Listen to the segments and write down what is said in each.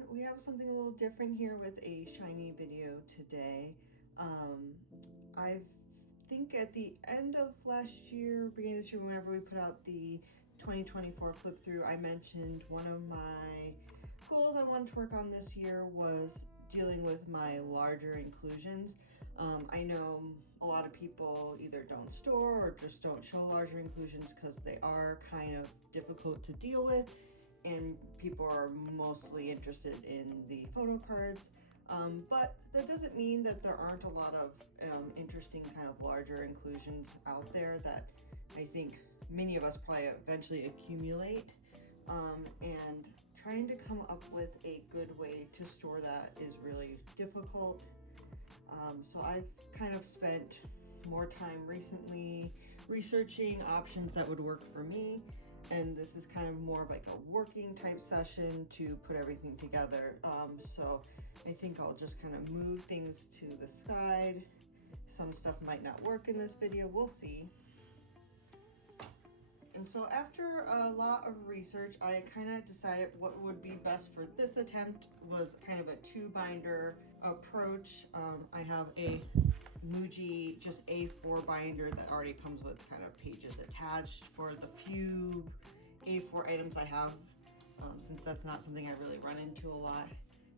everyone, we have something a little different here with a SHINee video today. I think at the end of last year, beginning of this year, whenever we put out the 2024 flip through, I mentioned one of my goals I wanted to work on this year was dealing with my larger inclusions. I know a lot of people either don't store or just don't show larger inclusions because they are kind of difficult to deal with, and people are mostly interested in the photo cards. But that doesn't mean that there aren't a lot of interesting kind of larger inclusions out there that I think many of us probably eventually accumulate. And trying to come up with a good way to store that is really difficult. So I've kind of spent more time recently researching options that would work for me. And this is kind of more of like a working type session to put everything together. So I think I'll just kind of move things to the side. Some stuff might not work in this video, we'll see. And so after a lot of research, I kind of decided what would be best for this attempt was kind of a 2-binder approach. I have a Muji just A4 binder that already comes with kind of pages attached for the few A4 items I have, since that's not something I really run into a lot.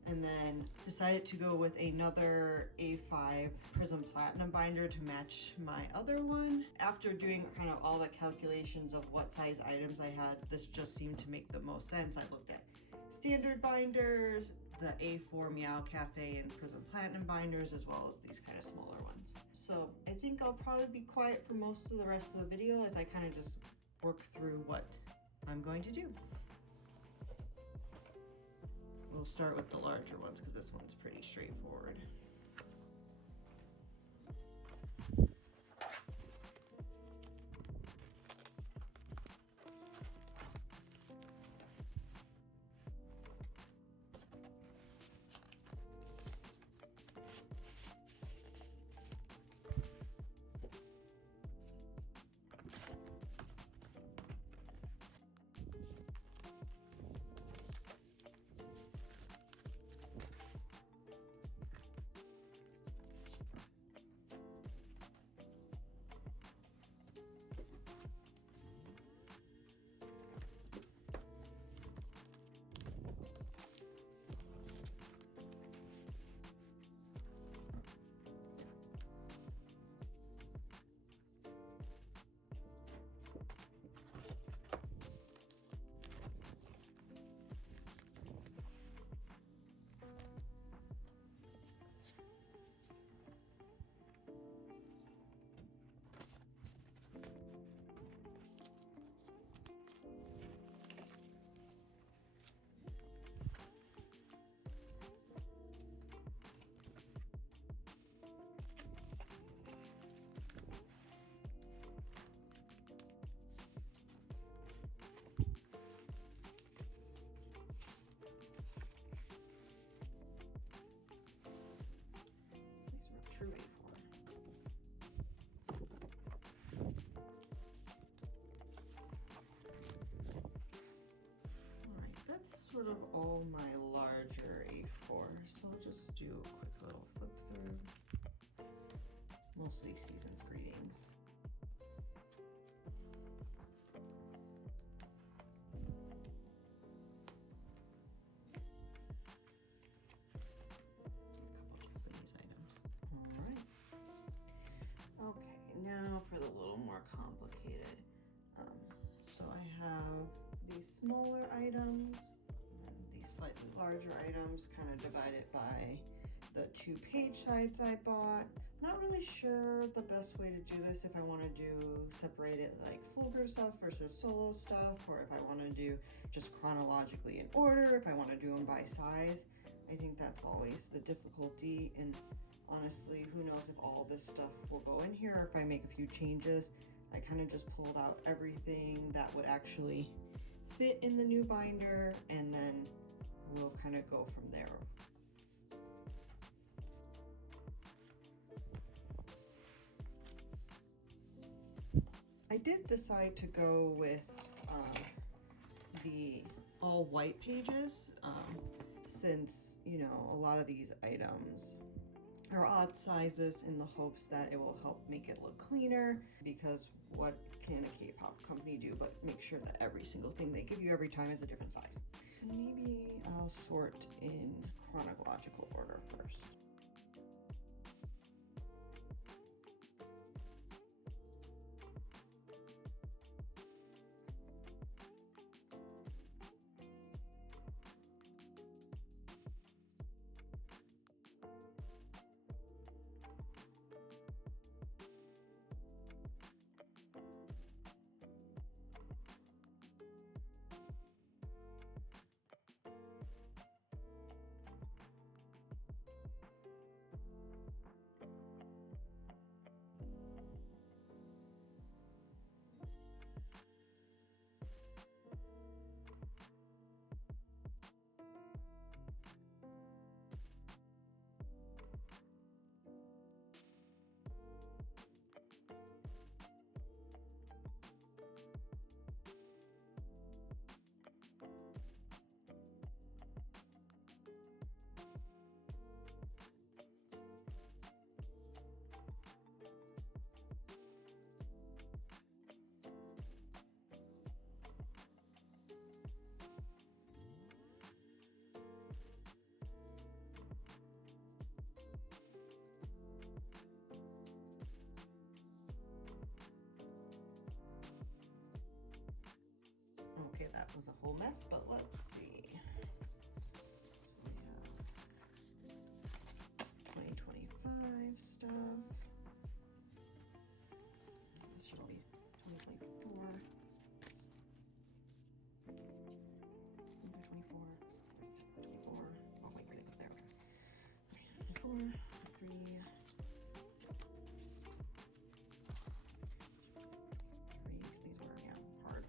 And then decided to go with another A5 Prism Platinum binder to match my other one. After doing kind of all the calculations of what size items I had, this just seemed to make the most sense. I looked at standard binders, the A4 Meow Cafe and Prism Platinum binders, as well as these kind of smaller ones. So I think I'll probably be quiet for most of the rest of the video as I kind of just work through what I'm going to do. We'll start with the larger ones because this one's pretty straightforward. True A4. Alright, that's sort of all my larger A4, so I'll just do a quick little flip through. Mostly season's greetings. Okay, now for the little more complicated. So I have these smaller items and these slightly larger items kind of divided by the 2 page sides I bought. Not really sure the best way to do this, if I want to do separate it like full group stuff versus solo stuff, or if I want to do just chronologically in order, if I want to do them by size. I think that's always the difficulty, and honestly, who knows if all this stuff will go in here or if I make a few changes. I kind of just pulled out everything that would actually fit in the new binder, and then we'll kind of go from there. I did decide to go with the all white pages, since, you know, a lot of these items are odd sizes in the hopes that it will help make it look cleaner, because what can a K-pop company do but make sure that every single thing they give you every time is a different size. Maybe I'll sort in chronological order first. Okay, that was a whole mess, but let's see. So we have 2025 stuff. This should all be 2024. These are 24. 24. Oh wait, where they put there? Okay. 24, 3. These were, yeah, hard.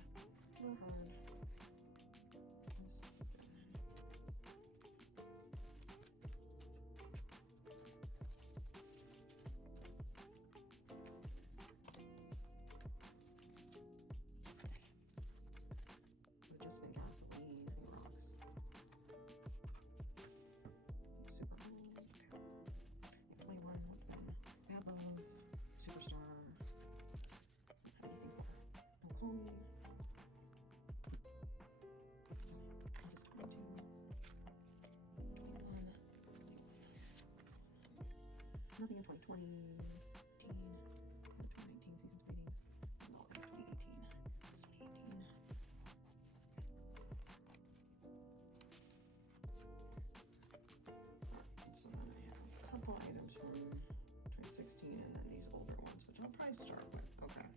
They're hard. Just been gasoline and rocks. Super old. Okay. 21. What's been? Bad Love. Superstar. Anything for? Don't Call Me. I'll just go to 21. Nothing in 2020. 2019 season screenings. No, 2018. 2018. So then I have a couple items from 2016 and then these older ones, which I'll probably start with. Okay.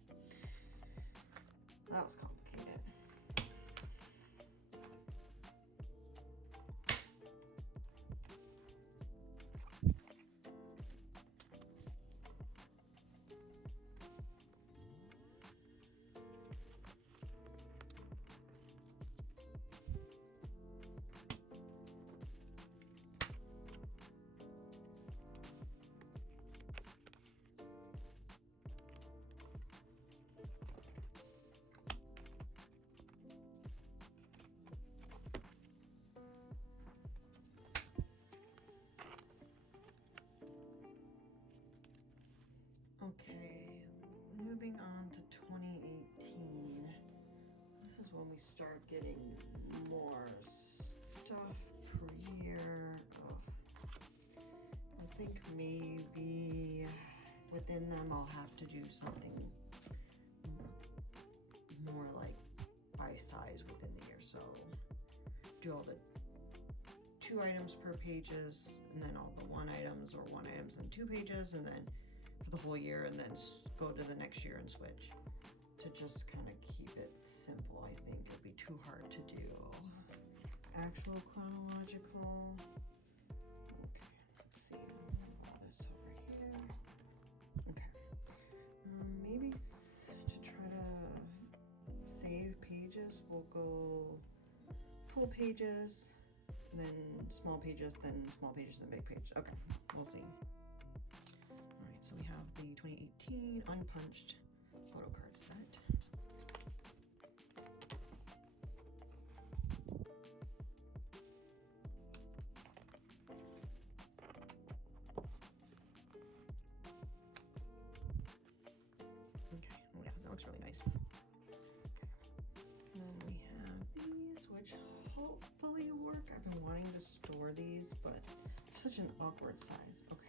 That was complicated. Okay, moving on to 2018. This is when we start getting more stuff per year. Ugh. I think maybe within them I'll have to do something more like by size within the year. So do all the 2 items per pages, and then all the 1 items or 1 items and 2 pages, and then for the whole year, and then go to the next year and switch, to just kind of keep it simple. I think it'd be too hard to do actual chronological. Okay, let's see, move all this over here. Okay, maybe to try to save pages, we'll go full pages, then small pages, then small pages, then big page. Okay, we'll see. So we have the 2018 unpunched photo card set. wanting to store these, but such an awkward size. Okay.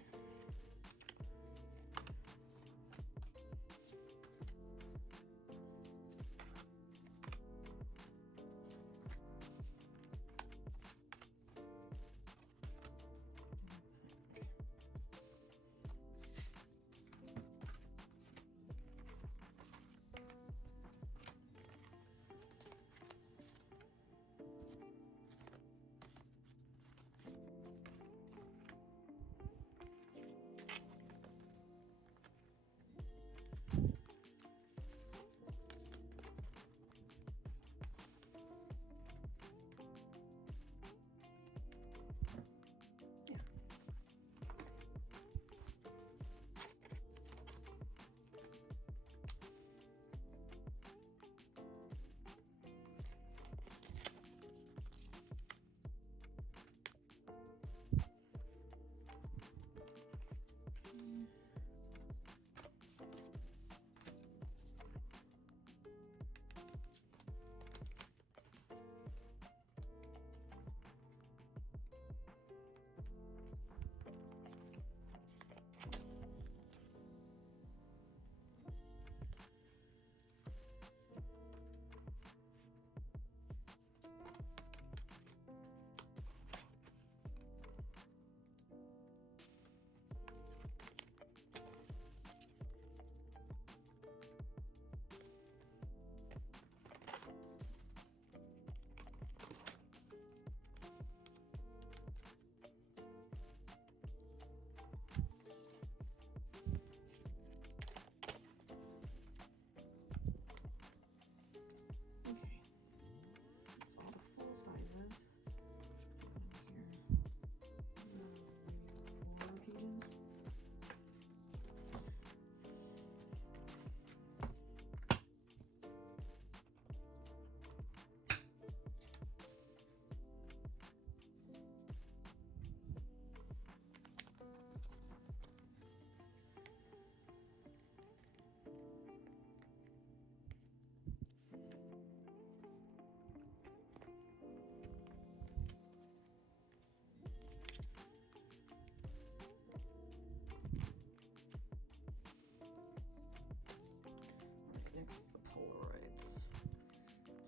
Next, the polaroids.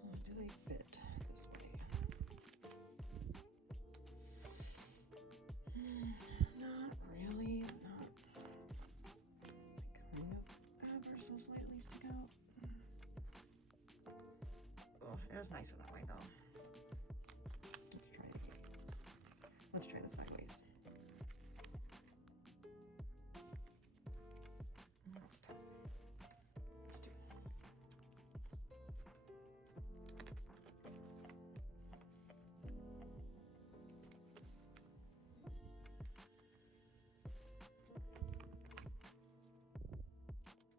Do they fit this way? Not really. Not. Kind of ever so slightly stick out. Oh, it was nicer that way though. Let's try the sideways. That's tough. Let's do it.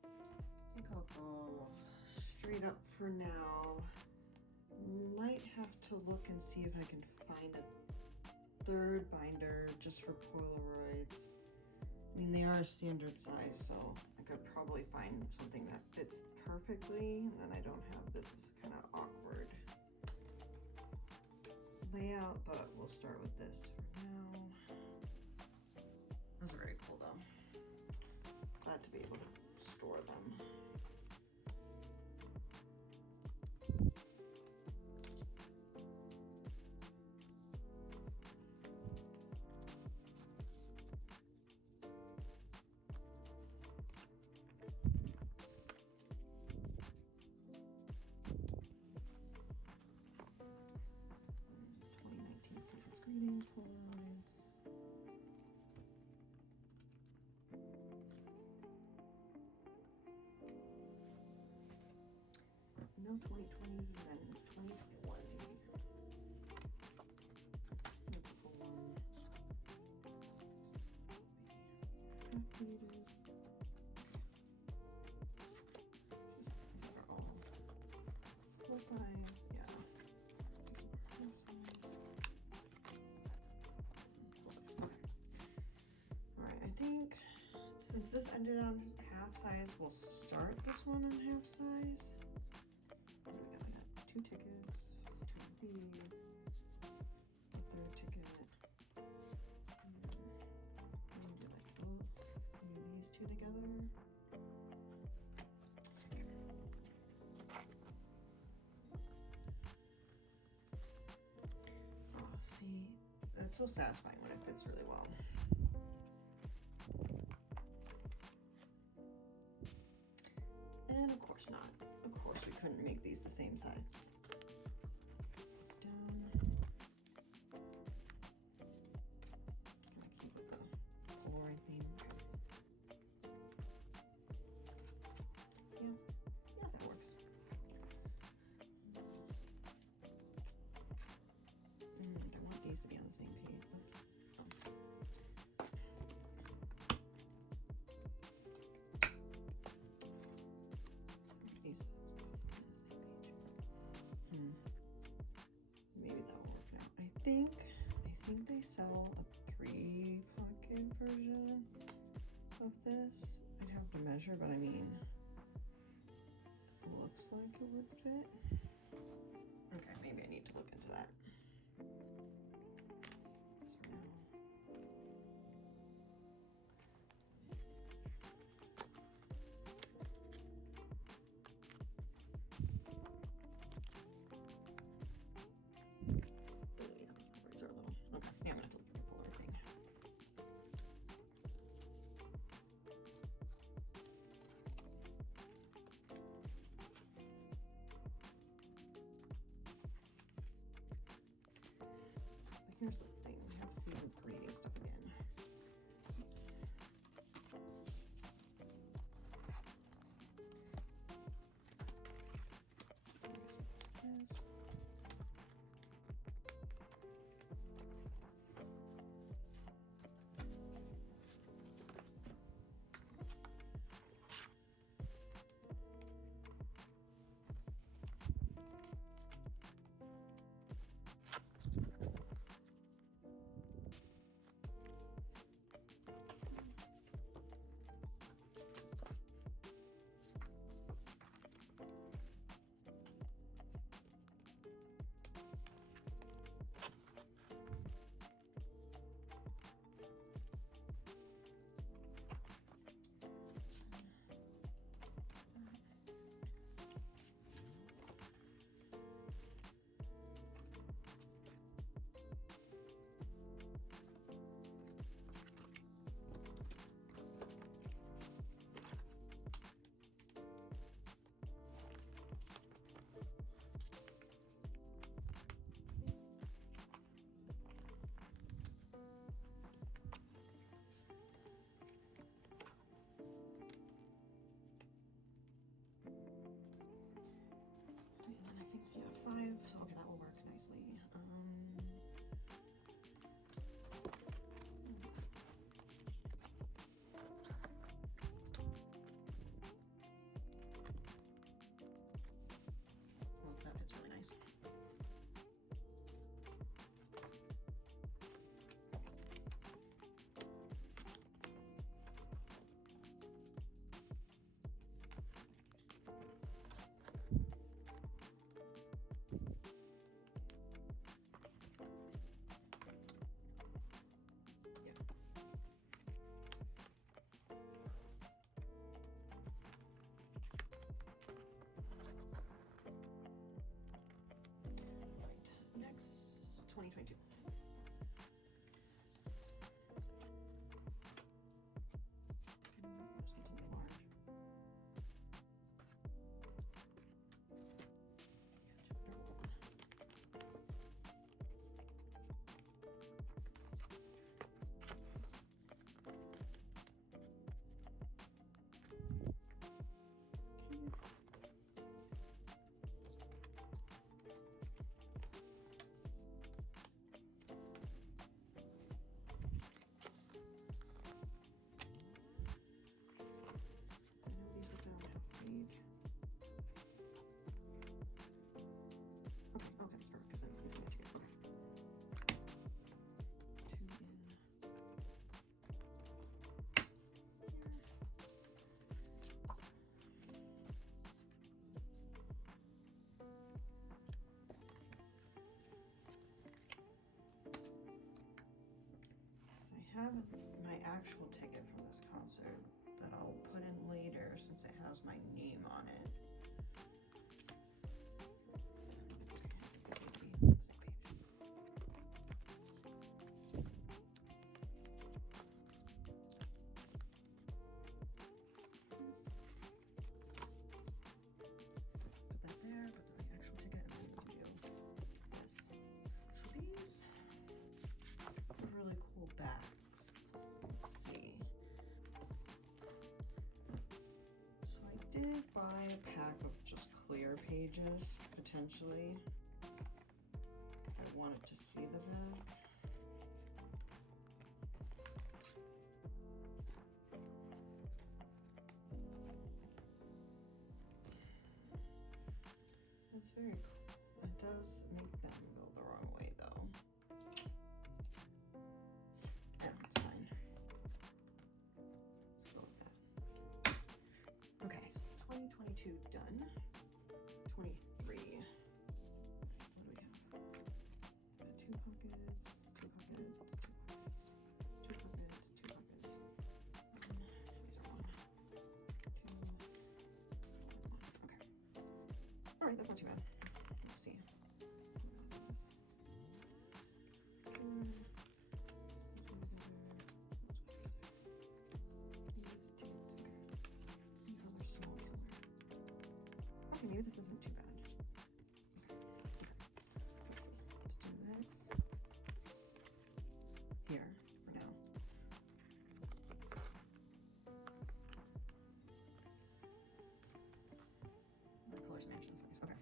I think I'll go straight up for now. Might have to look and see if I can find a third binder just for polaroids. I mean, they are a standard size, so I could probably find something that fits perfectly, and then I don't have this kind of awkward layout, but we'll start with this for now. Those are very cool though. Glad to be able to store them. Greetings, polaroids. No 2020 and 2020. Beautiful one. Updated. These are all full size, yeah. Full size. Alright, I think since this ended on half size, we'll start this one on half size. What do we got? We got 2 tickets, 2 of these, a together to get do like, oh, do these two together. Okay. Oh, see, that's so satisfying when it fits really well. And of course not. Of course we couldn't make these the same size. This down. Gonna keep with the Polaroid theme. Yeah, that works. I want these to be on the same page. These on the same page. Maybe that will work now. I think they sell a 3-pocket version of this. I'd have to measure, but I mean, it looks like it would fit. Okay, maybe I need to look into that. So now, okay, yeah, I'm gonna have to look at the Polaroid thing. But here's the thing, we have to see this grading stuff again. This. actual ticket from this concert that I'll put in later since it has my name on it. Backs. Let's see. So I did buy a pack of just clear pages, potentially. I wanted to see the back. That's very cool. It does make them go the wrong way though. Yeah, that's fine. Let's go with that. Okay, 2022 done. 23. What do we have? Two pockets, two pockets, two pockets, two pockets. These are 1, 2, 1. Okay. All right, that's not too bad. Let's see. Okay, maybe this isn't too bad. Okay. Let's see. Let's do this here for now. The colors match this nice. Okay.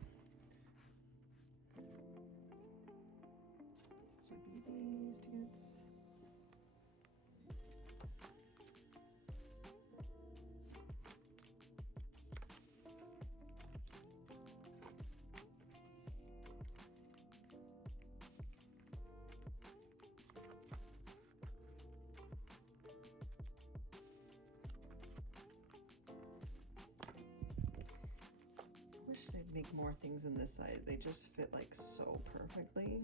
Next would be these tickets. Wish they'd make more things in this size. They just fit like so perfectly.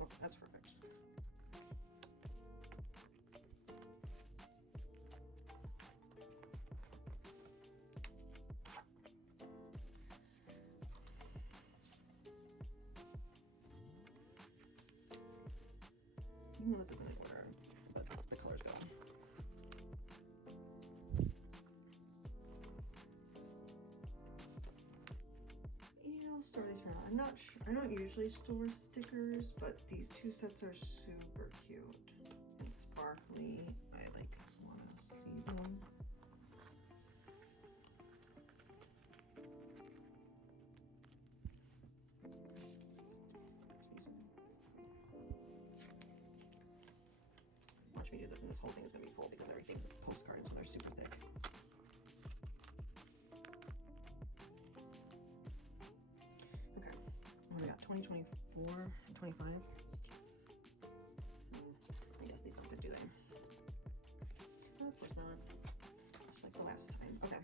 Okay, that's perfect. Even though this isn't in order, but the colors go. Yeah, I'll store these for now. I'm not sure. I don't usually store stickers, but these two sets are super cute and sparkly. I like want to see them. Watch me do this, and this whole thing is going to be full because everything's postcards and they're super thick. Okay, what do we got? 2024 and 25. I guess these don't fit, do they? Of course not. Just like the last time. Okay.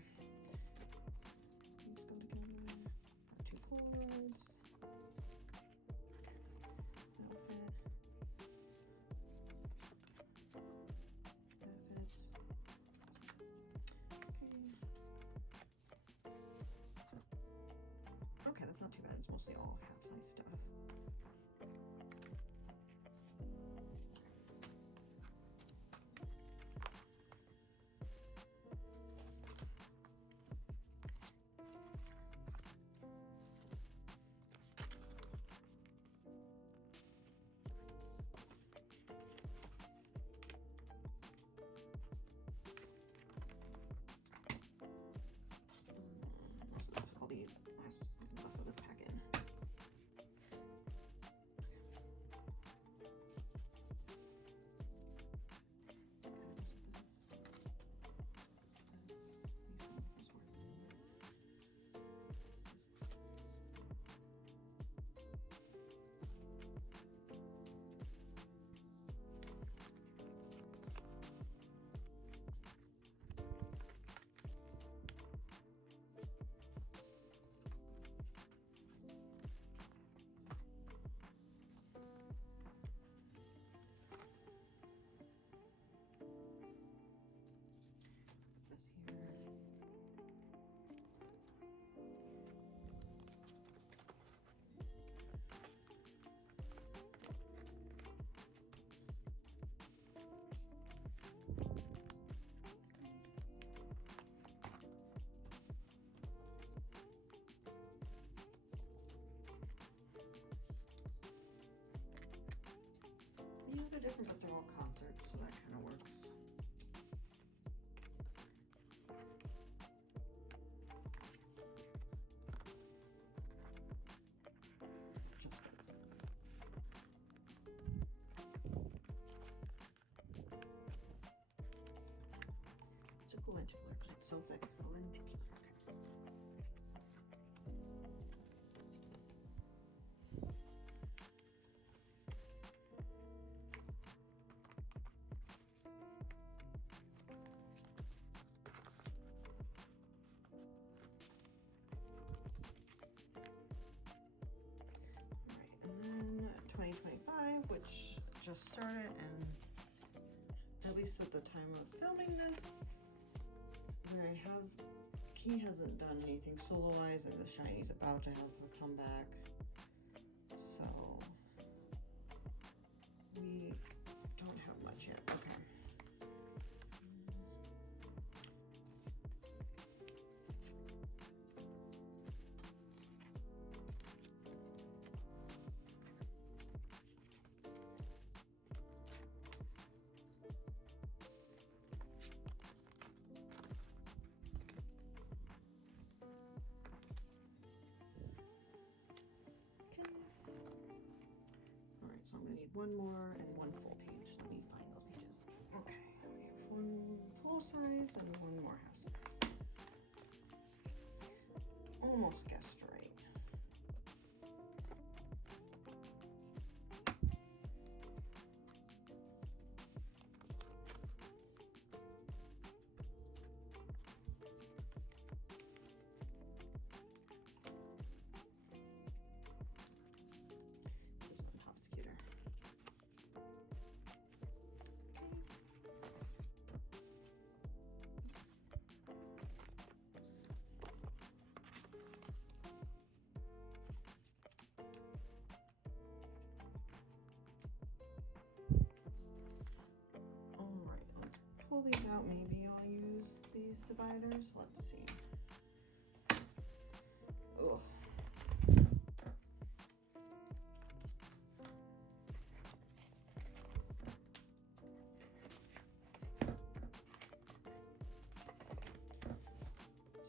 These go together. Got 2 polaroids. Outfit. Okay, that's not too bad. It's mostly all hat size stuff. Most of they're different, but they're all concerts, so that kind of works. Just fits. It's a cool lenticular, but it's so thick. A lenticular. Okay. Alright, and then 2025, which just started, and at least at the time of filming this, he hasn't done anything solo-wise, and the SHINee's about to have a comeback. So we don't have much yet. Okay. Alright, so I'm gonna need one more and one full page. Let me find those pages. Okay, we have one full size and one more half size. Almost guessed right. Pull these out, maybe I'll use these dividers. Let's see. Ugh.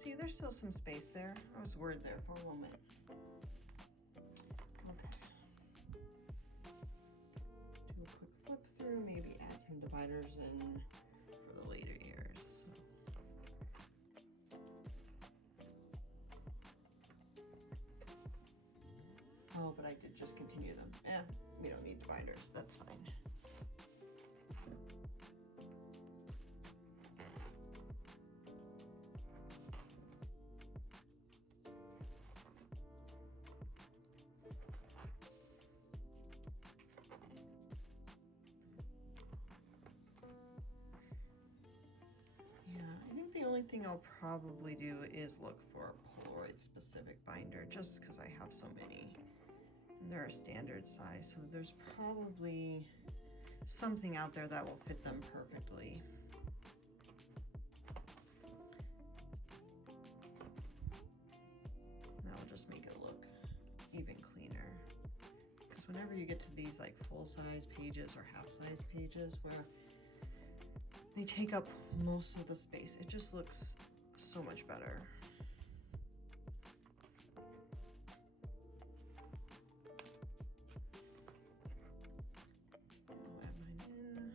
See, there's still some space there. I was worried there for a moment. Okay. Do a quick flip through, maybe add some dividers in for the later years. Oh, but I did just continue them. We don't need dividers, that's fine. I think the only thing I'll probably do is look for a Polaroid specific binder, just because I have so many. And they're a standard size, so there's probably something out there that will fit them perfectly. That will just make it look even cleaner. Because whenever you get to these like full-size pages or half-size pages where they take up most of the space, it just looks so much better. I'll add mine in.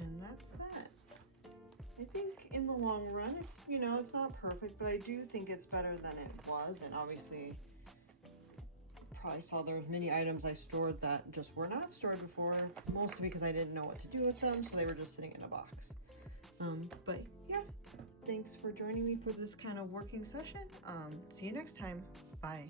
And that's that. I think in the long run, it's, you know, it's not perfect, but I do think it's better than it was. And obviously, probably saw there was many items I stored that just were not stored before, mostly because I didn't know what to do with them, so they were just sitting in a box. But yeah, Thanks for joining me for this kind of working session. See you next time. Bye.